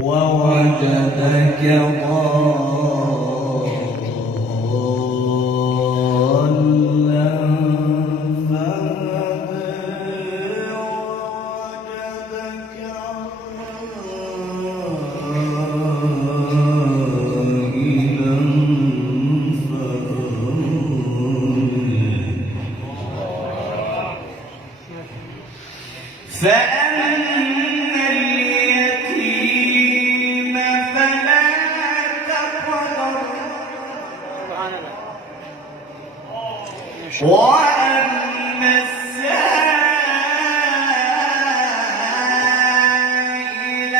ووجدك ضالا فهدى ووجدك عائلا فأما اليتيم فلا تقهر وأما السائل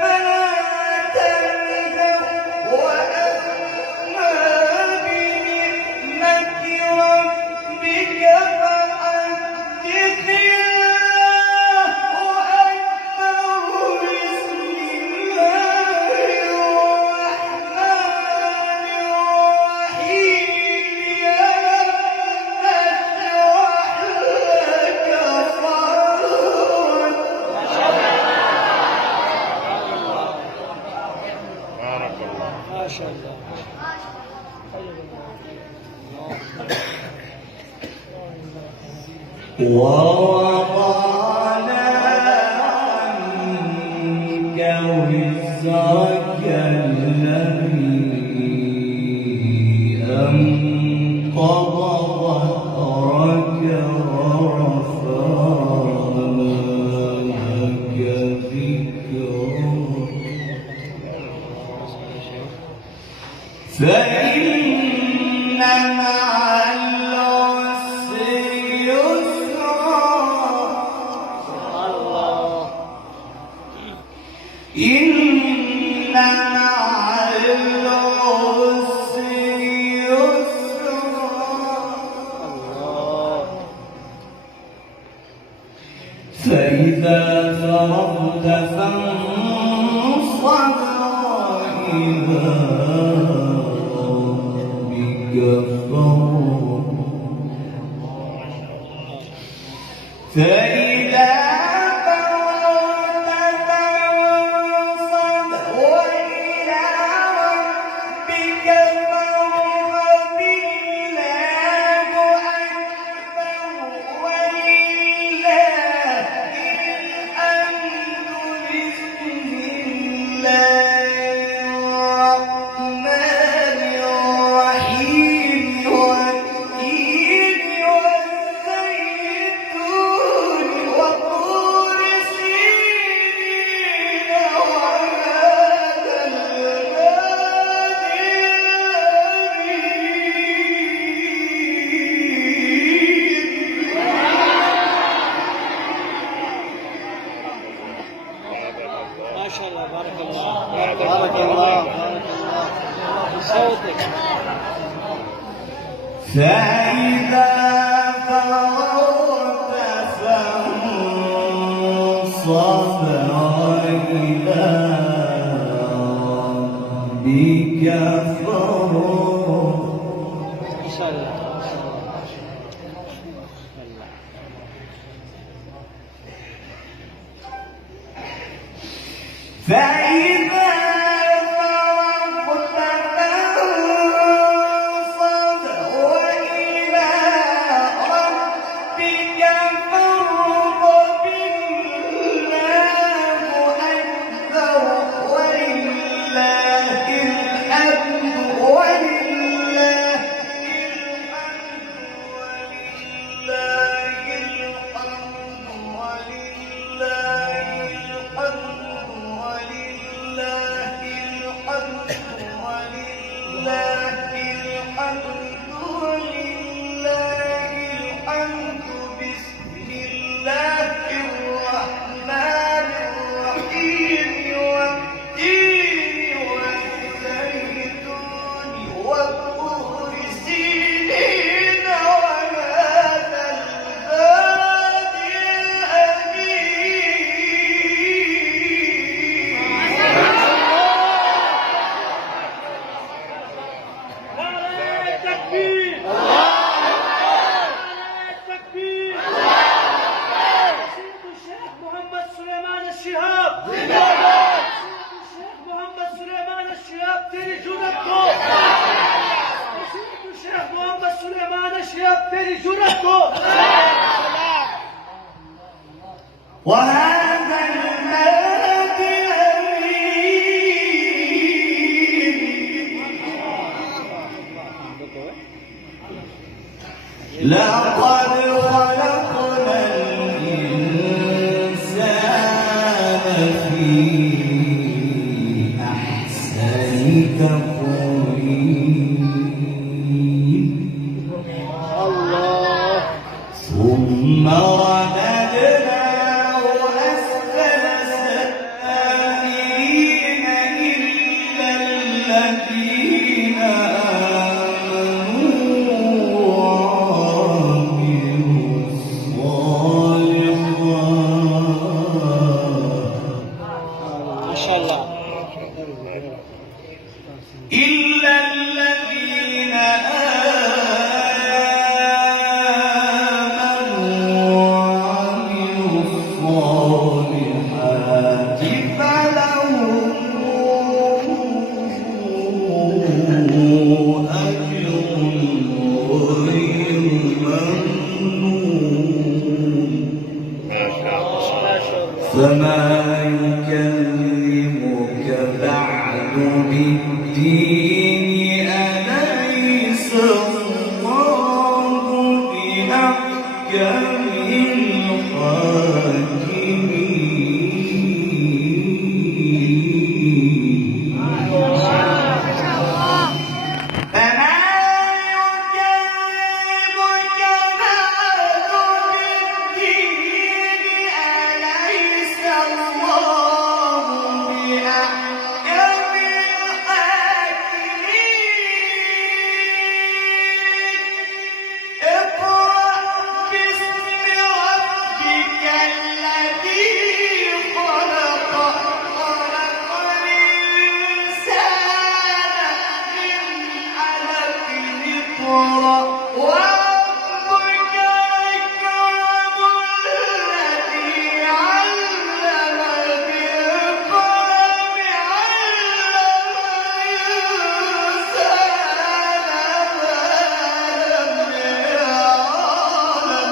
فلا تنهر ووضعنا عنك وزرك الذي أنقض ظهرك ورفعنا لك ذكرك فإن مع العسر يسرا إن مع العسر يسرا فإذا فرغت فانصب إلى ربك فارغب فإذا فرغت فانصب وإلى ربك فارغب الله أكبر ولله الحمد بسم الله الرحمن الرحيم والتين والزيتون وطور سينين وهذا البلد ما شاء الله. بارك الله بارك الله بصوتك. فإذا فرغت فانصب وإلى ربك فارغب ما شاء الله. فإذا فرغت فانصب وإلى ربك فارغب الله أكبر ولله الحمد ولله الحمد ولله الحمد ولله وهذا البلد الأمين لقد خلقنا الإنسان في أحسن تقويم ثم رددناه أسفل سافلين إلا الذين آمنوا وعملوا الصالحات ما شاء الله. إلا الذين آمنوا وعملوا الصالحات فلهم أجر غير ممنون فما يكلمك بعد بالدين أليس الله بأحكم الحاكمين فما يكلمك بعد بالدين أليس الله بأحكم الحاكمين اقرأ باسم ربك الذي خلق خلق الإنسان من علق اقرأ وربك الأكرم الذي علم بالقلم علم الإنسان ما لم يعلم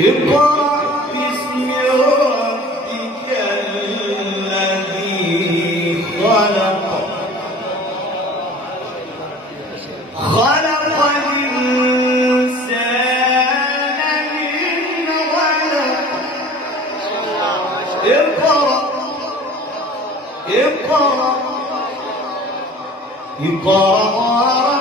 اقرأ باسم ربك الذي خلق خلق الإنسان من علق اقرأ اقرأ اقرأ